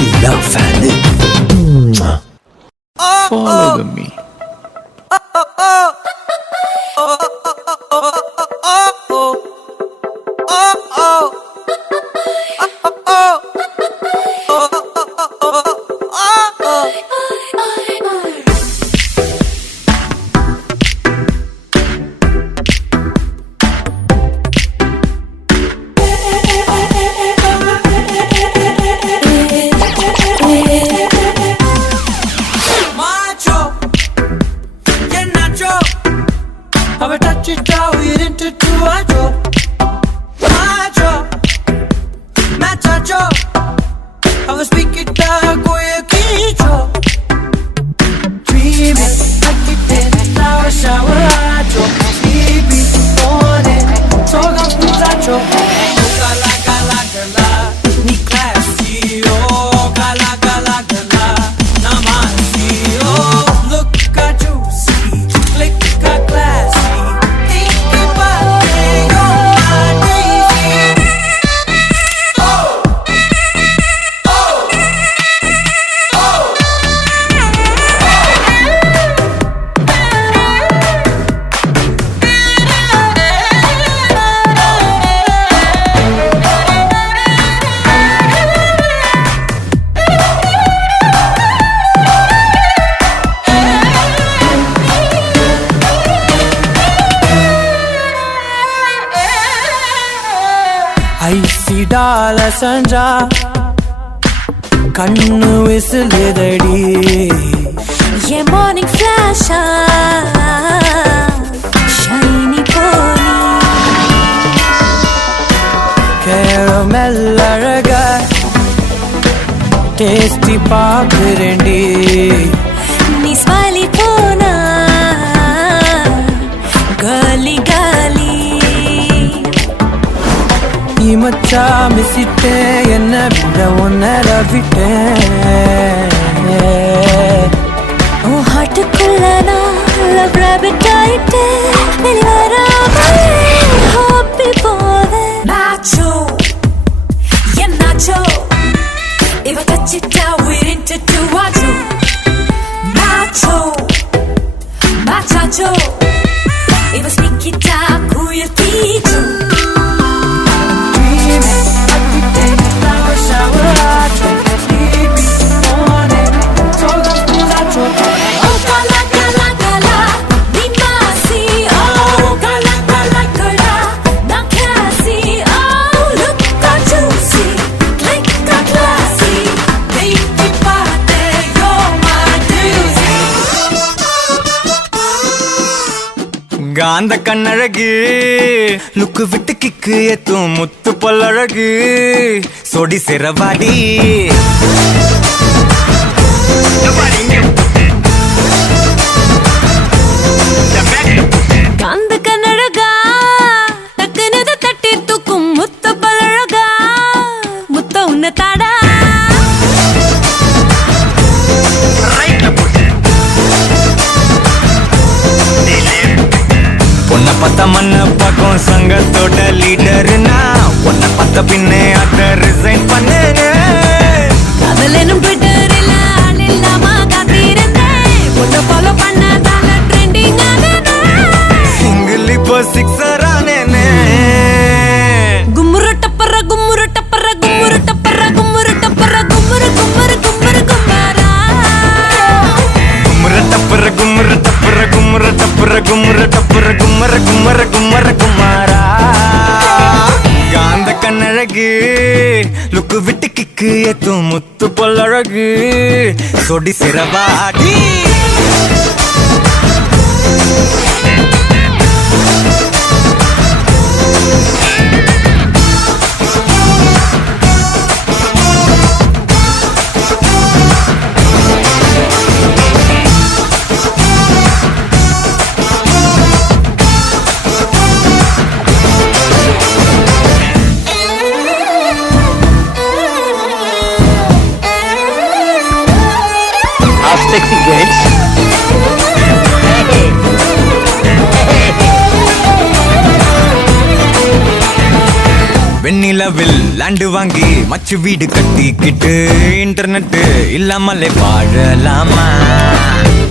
இல்ல ஃபேனு Follow me. ஐசிடால சஞ்சா கண்ணு விசிலுதடி என் மார்னிங் ஃபிளாஷா ஷைனி போனி கேரமெல் அழக டேஸ்டி பாக்குறேன்டி நீ ஸ்மைலி போனா காலி காலி மச்சா மிசிட்டேன் என்ன விட உன்னர விட்டேன் உன் ஹார்ட்டுக்குள்ள நான் லவ் ராபிட் ஆயிட்டேன் வெளிவராமலே ஹாப்பி போவேன் நாச்சோ என் நாச்சோ இவ கச்சிட்டா உயிரின்ட்டு டுவாச்சோ நாச்சோ மாச்சாச்சோ இவ ஸ்னிக்கிட்டா காந்த கண்ணழகு லுக்கு விட்டு கிக்கு ஏத்தும் முத்து பல்லழகு சொடி சிறவாடி காந்த கண்ணழகா டக்குனது தட்டி தூக்கும் முத்த பழகா முத்த உன்ன தாடா பொண்ண பத்த மண்ண பக்கம் சங்கத்தோட லீடர்னா பொண்ண பத்த பின்னே அத ரிசைன் பண்ணு காதலனும் ட்விட்டரில் ஆள் இல்லாம காத்திருந்தேன் உன்னை ஃபாலோ பண்ணதால ட்ரெண்டிங் சிங்கிள் இப்போ சிக்ஸர் ஆனேனே கும்முரு டப்பர கும்முரு டப்பர கும்முரு டப்பர கும்முரு டப்பர கும்முரு கும்முரு கும்முரு கும்மாரா கும்முற டப்பர கும்முற டப்பர கும்முற டப்பர கும்முற டப்பர கும்மர கும்மர கும்மர குமாரா காந்த கண்ணழகு லுக்கு விட்டு கிக்கு ஏத்தும் முத்து பொல்லழகு சொடி சிறவாடி வெண்ணிலவில் லேண்டு வாங்கி மச்சு வீடு கட்டிக்கிட்டு இன்டர்நெட் இல்லாமலே வாழலாமா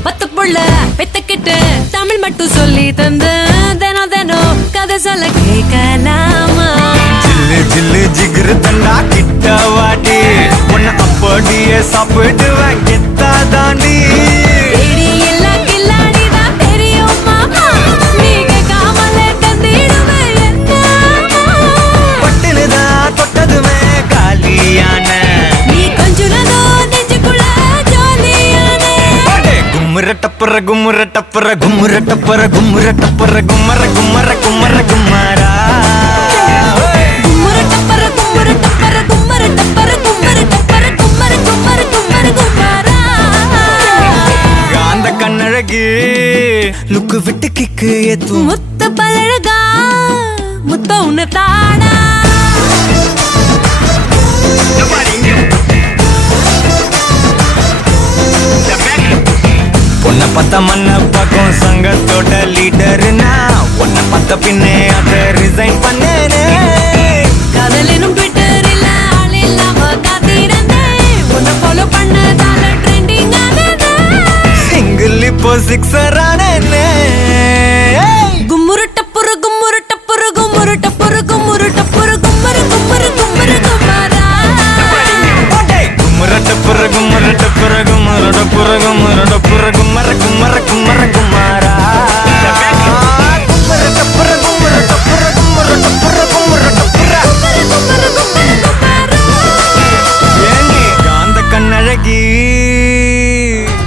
பத்து புள்ள பெத்துக்கிட்டு தமிழ் மட்டும் சொல்லி தந்து தினம் தினம் கதை சொல்ல கேட்கலாமா ஜில்லு ஜில்லு ஜிகிரு தண்டா கிட்ட வாடி உன்னை அப்படியே சாப்பிடுவேன் கெத்தா தாண்டி தேடி எல்லா கில்லாடிதான் தெரியும் மாமா நீ கேட்காமலே தந்திடுவேன் என்ன பட்டுனுதான் தொட்டதுமே காலியான நீ கொஞ்சுனதோ நெஞ்சுக்குள்ள ஜாலியானே கும்முற டப்பர கும்முற டப்பர கும்முற டப்பர கும்முற டப்பர கும்மர கும்மர கும்மர கும்மாரா கும்முரு டப்பர கும்முரு டப்பர கும்மரு டப்பர கும்மரு டப்பர கும்மரு கும்மரு கும்மரு கும்மாரா காந்த கண்ணழகு லுக்கு விட்டு கிக்கு ஏத்தும் முத்த பழகா முத்த உன்ன தாடா பொண்ண பத்த மண்ண பக்கம் சங்கத்தோட லீடர்னா உன்னை பத்த பின்னே அத ரிசைன் பண்ணேனே காதலனும் ட்விட்டரில் ஆள் இல்லாம காத்திருந்தேன் உன்னை ஃபாலோ பண்ணதால ட்ரெண்டிங் ஆனது சிங்கிள் இப்போ சிக்ஸர் ஆனேனே கும்முரு டப்புரு கும்முரு டப்புரு கும்முரு டப்புரு கும்முரு டப்புரு கும்மரு கும்மரு கும்மரு கும்மாரா கும்மர டப்பர கும்மர டப்பர கும்மர டப்பர கும்மர டப்பர கும்மர கும்மர கும்மர குமாரா கும்மர டப்பர கும்மர டப்பர கும்மர டப்பர கும்மர டப்பர கும்மரு கும்மரு கும்மாரா ஏண்டி காந்த கண்ணழகி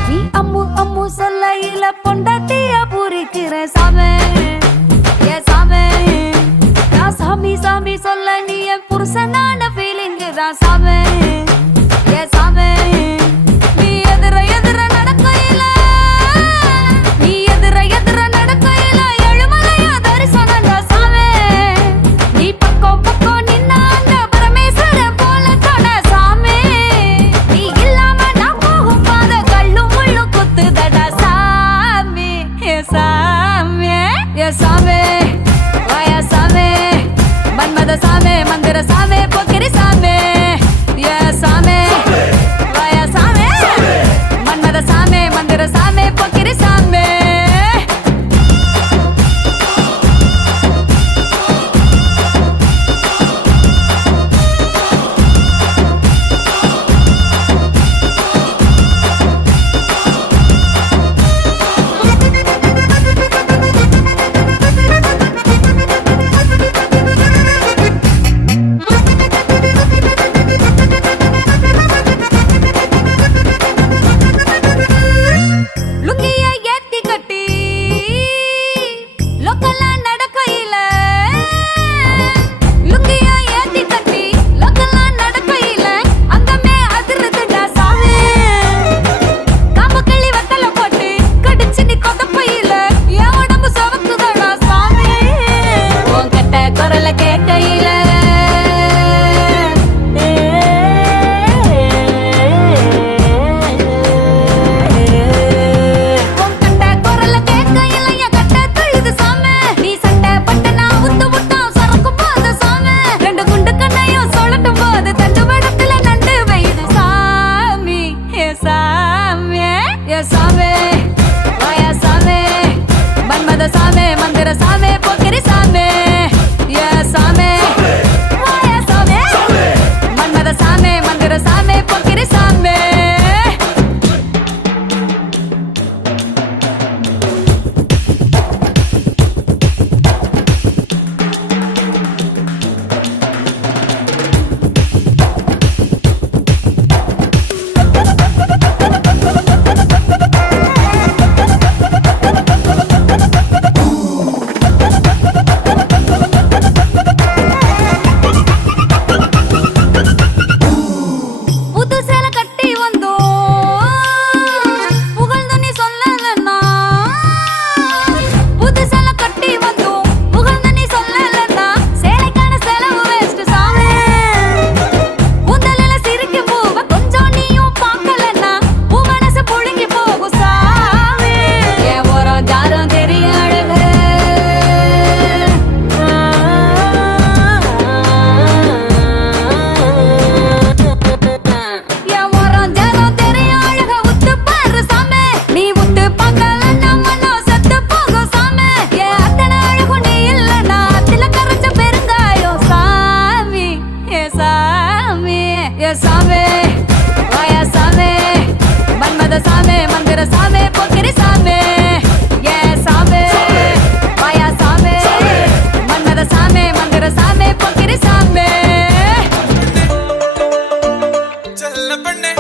நீ அம்மு அம்மு சொல்லையில பொண்டாட்டிய பூரிக்கிற சாமே ஏ சாமே நான் சாமி சாமி சொல்ல நீ என் புருஷனான ஃபீலிங் தான் சாமே ஏ சாமே நீ எதிர எதிர நடக்கையில நீ எதிர எதிர நடக்கையில எழுமலையா தரிசனங்க சாமே நீ பக்கம் பக்கம் நின்ன அந்த பரமேஸ்வரன் போல தொட சாமே நீ இல்லாம நான் போகும் பாத கல்லும் முள்ளும் குத்துதடா சாமி ஏ சாமி ஏ சாமி வாயா சாமி மன்மத சாமி மந்திர சாமி பொக்கிரி சாமி ஏ சாமி வாயா சாமி மன்மத சாமி மந்திர சாமி பொக்கிரி சாமி லோக்கலா நடக்கையில லுங்கியா ஏத்தி கட்டி லோக்கலா நடக்கையில அங்கமே அதிருதுடா சாமி காம்பு கிளி வத்தல போட்டு கடிச்சு நீ கொதப்பையில என் உடம்பு சவக்குதடா சாமி உன் கட்ட குரல கேட்கையில சாமே மந்திர சாமே பொக்கிரி சாமே சாமே சாமே மன்மத சாமே மந்திர சாமே பொக்கிரி சாமே சாமே வாயா சாமே மன்மத சாமே மந்திர சாமே பொக்கிரி சாமே சாமே வாயா சாமே மன்மத சாமே மந்திர சாமே பொக்கிரி சாமே செல்ல பண்ணே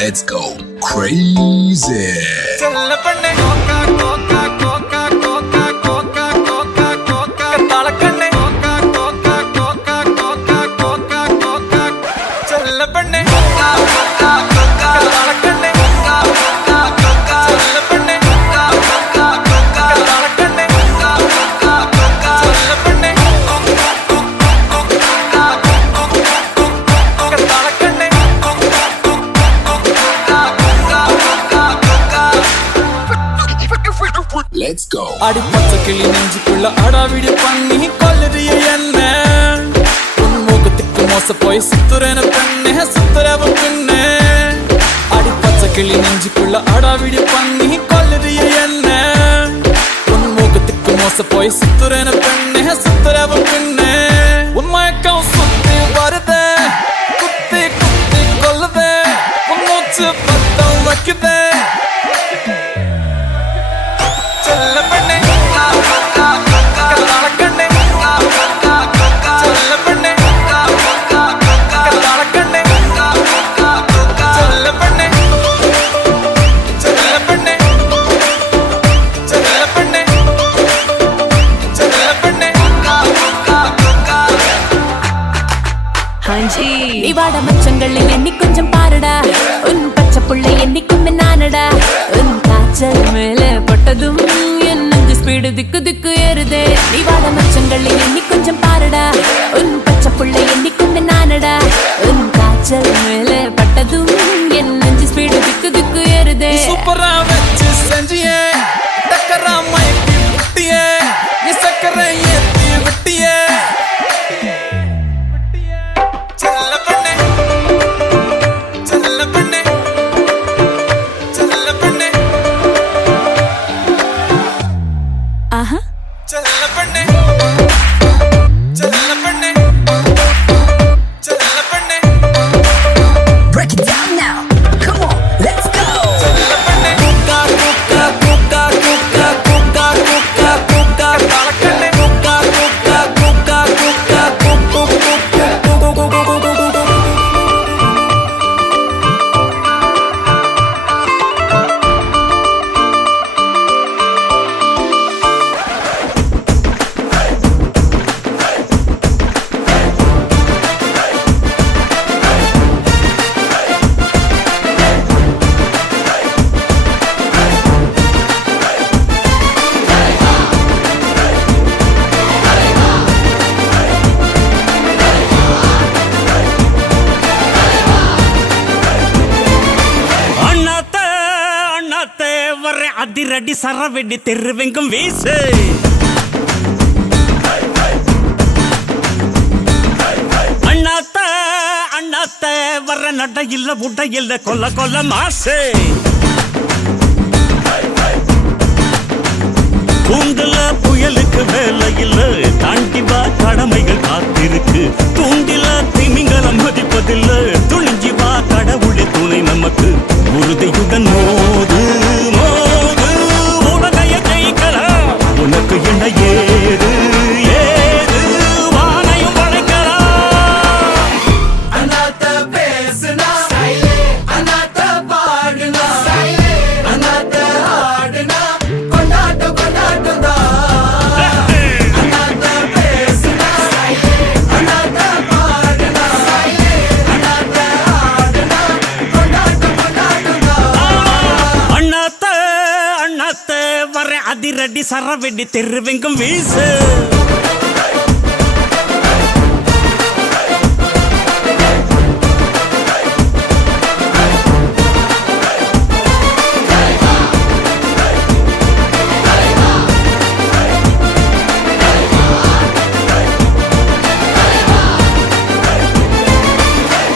Let's go crazy. செல்ல பண்ணே கோகா கோகா கோகா கோகா கோகா கோகா கோகா தலக்கண்ணே கோகா கோகா கோகா கோகா கோகா கோகா செல்ல பண்ணே கோகா கோகா கோகா தலக்கண்ணே கோகா கோகா கோகா செல்ல பண்ணே கோகா கோகா கோகா தலக்கண்ணே கோகா கோகா கோகா செல்ல பண்ணே கோகா கோகா கோகா தலக்கண்ணே Let's go. அடி பச்சை கிளி நெஞ்சுக்குள்ள அடாவிடி பண்ணி கொல்லுறிய என்ன உன் முகத்துக்கு மோச போய் சுத்துறேன பெண்ணே சுத்துறவ பெண்ணே அடி பச்சை கிளி நெஞ்சுக்குள்ள அடாவிடி பண்ணி கொல்லுறிய என்ன உன் முகத்துக்கு மோச போய் சுத்துறேன பெண்ணே சுத்துறவ பெண்ணே உன் மயக்கம் சுத்தி வருதே குத்தி குத்தி கொல்லுதே உன் மூச்சு பத்தம் வைக்குதே செல்ல பண்ணே கண்ணே செல்ல பண்ணே கண்ணே செல்ல பண்ணே செல்ல பண்ணே செல்ல பண்ணே செல்ல பண்ணே ஹாஞ்சி நீ வாட மச்சங்கள் எண்ணி கொஞ்சம் பாருடா உன் பச்சை புள்ளை என்னைக்கும் நானடா உன் காய்ச்சல் மேல பட்டதும் என் நெஞ்சு ஸ்பீடு திக்கு திக்கு ஏறுதே நீ வாட மச்சங்கள் எண்ணி கொஞ்சம் பாருடா உன் பச்சை புள்ளை என்னைக்கும் நானடா உன் காய்ச்சல் மேல பட்டதும் என் நெஞ்சு ஸ்பீடு திக்கு திக்கு ஏறுதே சூப்பரா வச்சு செஞ்சியே டக்கரா மயக்கி விட்டியே நீ சக்கரை ஏத்தி விட்டியே செல்ல பண்ணே செல்ல பண்ணே செல்ல பண்ணே ஆஹா செல்ல பண்ணே செல்ல பண்ணே செல்ல பண்ணே Break it down now. Come on, let's go. செல்ல பண்ணே குக்கா குக்கா குக்கா குக்கா குக்கா குக்கா குக்கா தலக்கண்ணே குக்கா குக்கா குக்கா குக்கா குக்கு குக்கு அதிரடி சரவெடி தெருவெங்கும் வீசு அண்ணாத்த அண்ணாத்த வர்ற நட இல்ல உட இல்ல கொல்ல கொல்ல மாசு கூண்டுல புயலுக்கு வேலை இல்ல தாண்டி வா கடமைகள் காத்திருக்கு தூண்டில திமிங்கலம் மதிப்பதில்ல துணிஞ்சி வா கடவுளே துணை நமக்கு உறுதியுடன் மோது மோது உலகைய ஜெயிக்கலாம் உனக்கு என்ன ஏது ஏது வானையும் வளைக்கலாம் அண்ணாத்த பேசுனா அண்ணாத்த பாடுனா அண்ணாத்த ஆடுனா கொண்டாட்டம் கொண்டாட்டம் தான் அண்ணாத்த பேசுனா அண்ணாத்த பாடுனா அண்ணாத்த ஆடுனா கொண்டாட்டம் கொண்டாட்டம் தான் அண்ணாத்த அண்ணாத்த வர அதிரடி சரவெடி தெருவெங்கும் வீசு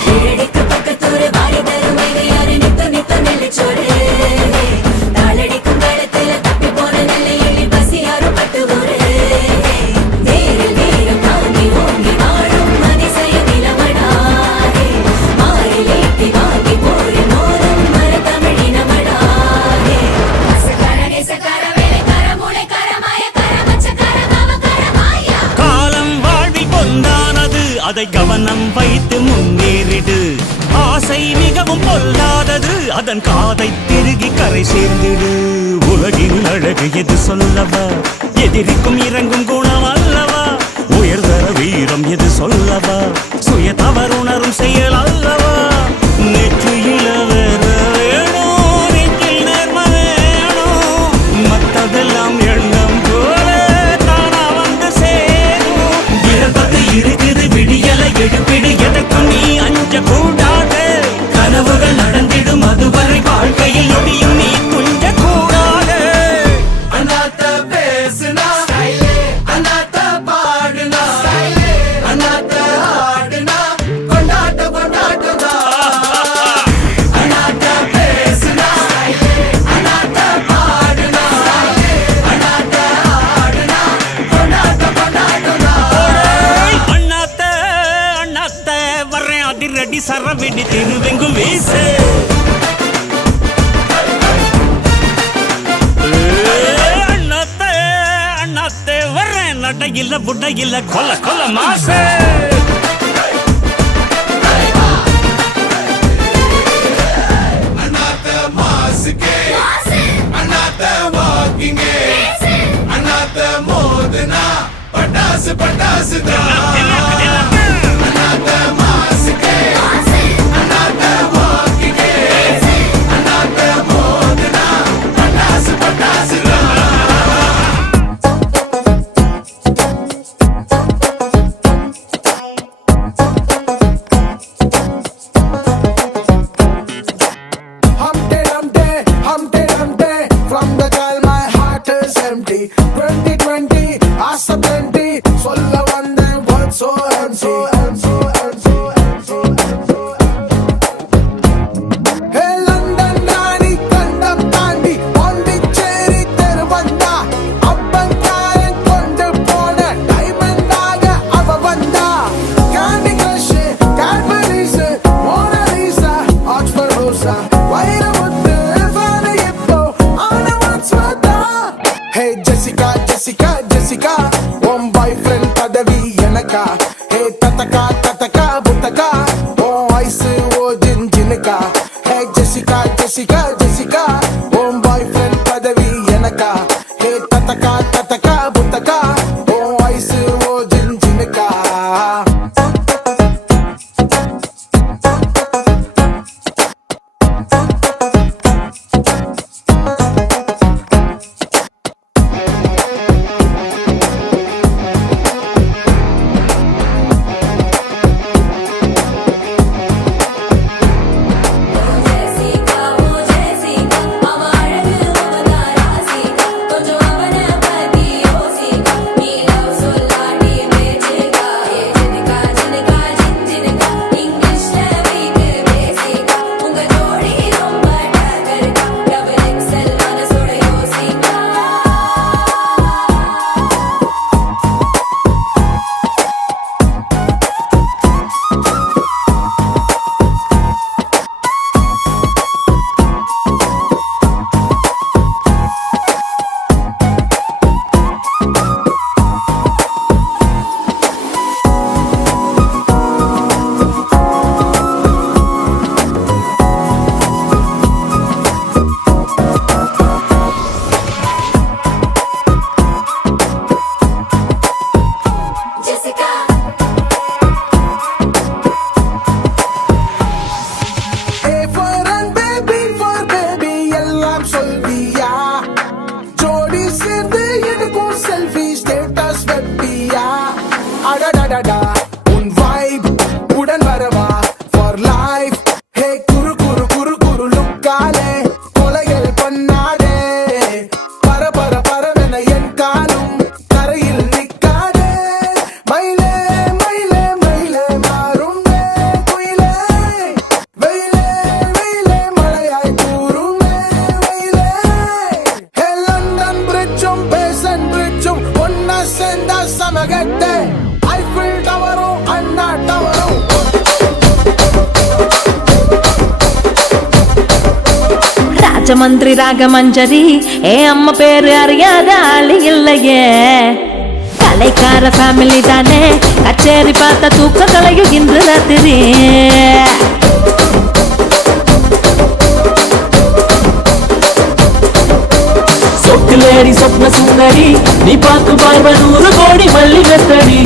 கீழடிக்கு பக்கத்தூரு வாரி தரும் வைகையாறு நித்து நித்து நெல்லிச்சோறு தாளடிக்கும் காலத்துல தப்பி போன நெல்லை எள்ளி பசியாறு பட்டு ஊரு வேரில் வீரம் தாங்கி ஓங்கி வாழும் அதிசய நிலமடாரே மாறிலேட்டி வாங்கி போரில் மோதும் மரத்தமிழினமடாரே அசகார நேசகார வேலைக்கார மூளைக்கார மாயக்கார மச்சக்கார காமக்கார மாயா காலம் வாழ்வில் பொந்தானது அதை கவனம் வைத்து முன்னேறிடு ஆசை மிகவும் பொல்லாதது அதன் காதை திருகி கரை சேர்ந்திடு உலகின் அழகு எது சொல்லவா எதிரிக்கும் இறங்கும் குணம் அல்லவா உயர்தர வீரம் எது சொல்லவா சுய தவறுணரும் செயல் அல்லவா நெற்றியில வேற வேணும் நெற்றில் நேர்ம வேணும் மற்றதெல்லாம் எண்ணம் போல தானா வந்து சேரும் இறப்பது இருக்குது விடியலை எடுப்பிடு எதற்கும் நீ அஞ்ச கூடாது கனவுகள் நடந்திடும் அதுவரை வாழ்க்கையில் நொடியும் நீ துஞ்ச கூடாது அண்ணாத்த பேசுனா அண்ணாத்த பாடுனா அண்ணாத்த ஆடுனா கொண்டாட்டம் கொண்டாட்டம் தான் அண்ணாத்த பேசுனா அண்ணாத்த பாடுனா அண்ணாத்த ஆடுனா கொண்டாட்டம் கொண்டாட்டம் தான் அண்ணாத்த அண்ணாத்த வர்றேன் அதிரடி சரவெடி திருவெங்கும் வீசு அண்ணாத்த அண்ணாத்த வர்றேன் நட இல்ல புட்ட இல்ல கொல்ல கொல்ல மாசு அண்ணாத்த மாசுக்கே அண்ணாத்த வாக்கிங்கே அண்ணாத்த மோதுனா பட்டாசு பட்டாசு அண்ணாத்த மாசுக்கே அண்ணாத்த வாக்கிங்கே அண்ணாத்த மோதுனா பட்டாசு பட்டாசு Humpty Dumpty, from the girl my heart is empty. 2020, ஆசை plenty, சொல்ல வந்தேன் what's so empty. Hey London ராணி கண்டம் தாண்டி பாண்டிச்சேரி தெரு வந்தா அப்பங்காரன் கொண்டு போன டைமண்டாக அவ வந்தா Candy Crush, Cadbury's, Mona Lisa, Oxford Rosa, Vairamuthu வான இப்போ ஆன what's with that? Hey Jessica, Jessica, Jessica baby சேர்ந்து எடுக்கும் செல்ஃபி ஸ்டேட்டஸ் வெப்பியா அடடடடா உன் வைப் உடன் வரவா ஃபார் லைஃப் ஹே குரு குரு குரு குரு லுக்காலே கொலைகள் பண்ணாதே பர பர பரவென என் காலும் கரையில் நிக்காதே மயிலே மயிலே மயிலே மாறும் குயிலே வெயிலே வெயிலே மழையாய் கூறுமே வெயிலே ஹே லண்டன் பிரிட்ஜும் பேசன் பிரிட்ஜும் ஒன்னா சேர்ந்தா சமகட்டே ஐஃபில் டவரும் அண்ணா டவரும் ராஜமந்திரி ராகமஞ்சரி அம்மா பேரு அறியாத ஆளு இல்லையே கலைக்கார ஃபேமிலி தானே கச்சேரி பார்த்த தூக்க கலையும் இன்று ராத்திரி சொட்டுலேடி சொப்ன சுந்தரி நீ பார்த்து பார்வ 100 கோடி மல்லி வெத்தடி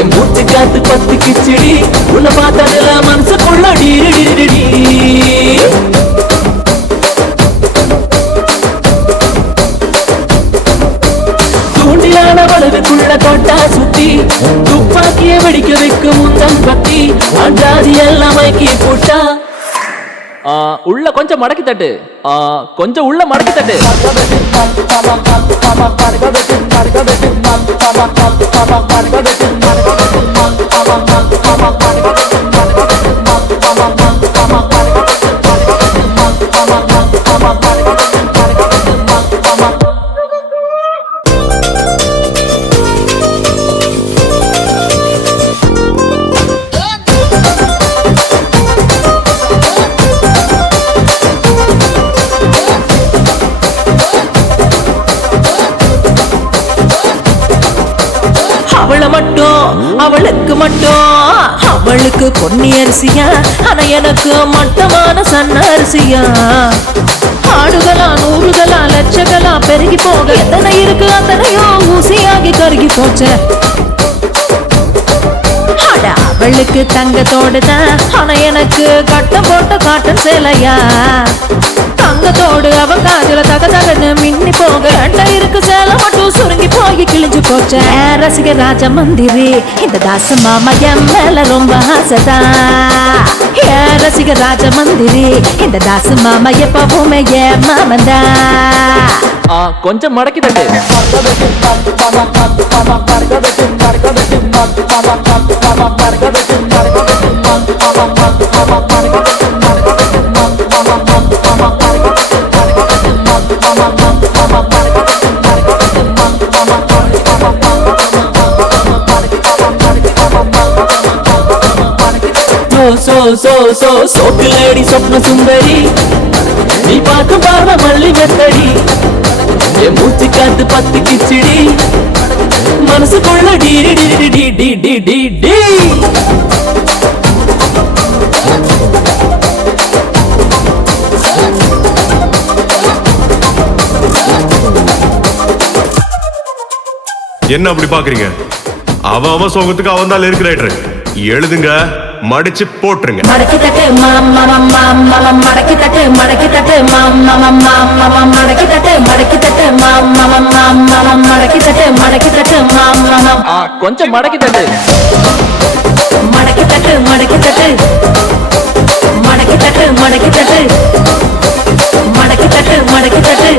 என் மூச்சு காத்து பத்து கிச்சடி உன்னை பார்த்ததுல மனசுக்குள்ள டீடி தூண்டிலான வலதுக்குள்ள கோட்டா சுத்தி துப்பாக்கிய வெடிக்க வைக்கும் முந்தம் பத்தி அஞ்சாதி எல்லாம் மைக்கி போட்டா உள்ள கொஞ்சம் மடக்கி தட்டு கொஞ்சம் உள்ள மடக்கி தட்டு அவளை மட்டும் அவளுக்கு மட்டும் அவளுக்கு பொன்னி அரிசியா ஆனா எனக்கு மட்டமான சன்ன அரிசியா ஆடுகளா நூறுகளா லட்சங்களா பெருகி போக எத்தனை இருக்கு அத்தனையோ ஊசியாகி கருகி போச்ச அவளுக்கு தங்கத்தோடு தான் ஆனா எனக்கு கட்டம் போட்ட காட்டன் சேலையா தங்கத்தோடு அவ காதுல தக தகன்னு மின்னி போக ரெண்ட இருக்கு சேலை மட்டும் சுருங்கி போய் கிழிஞ்சு போச்ச ரசிக ராஜ மந்திரி இந்த தாச மாமா என் மேல ரொம்ப ஆசைதா ரசிக ராஜ மந்திரி இந்த தாச மாமா எப்பவுமே என் மாமந்தா கொஞ்சம் மடக்கி தட்டு சோக்குலேடி சொப்ன சுந்தரி நீ பார்க்கும் பார்வ மல்லி வெத்தடி என் மூச்சு காத்து பத்து கிச்சடி மனசுக்குள்ள DD DD DD DD tea என்ன அப்படி பாக்குறீங்க? அவன் சோகத்துக்கு அவன் தான் லிரிக் ரைட்டர். எழுதுங்க, மடிச்சு போட்டுருங்க. மடக்கி தட்டு மாமா மாமா மடக்கி தட்டு மாமா மாமா மடக்கி தட்டு மாமா மாமா மடக்கி தட்டு மாமா கொஞ்சம் மடக்கி தட்டு மடக்கி தட்டு மடக்கி தட்டு மடக்கி தட்டு மடக்கி தட்டு மடக்கி தட்டு மடக்கி தட்டு